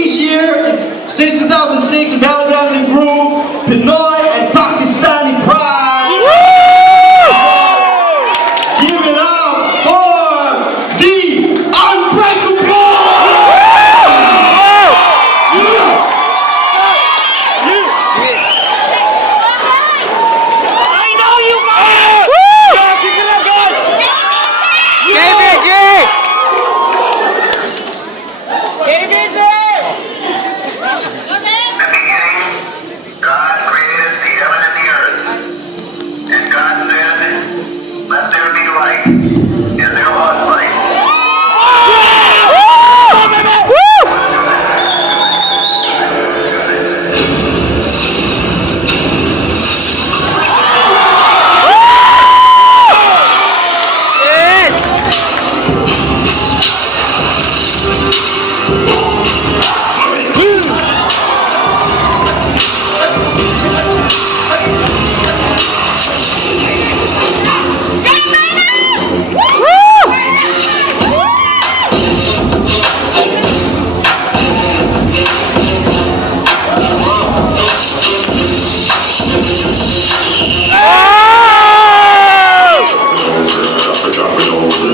each year since 2006 in Battlegrounds and Groove, Pinoy there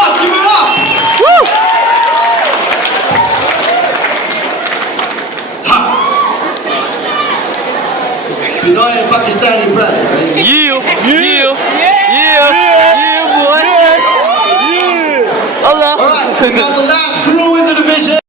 Give it up, give it up! Pinoy and Pakistani Pride, right? Yeah! Yeah! Yeah! Yeah, boy! All Allah! right, we got the last crew in the division.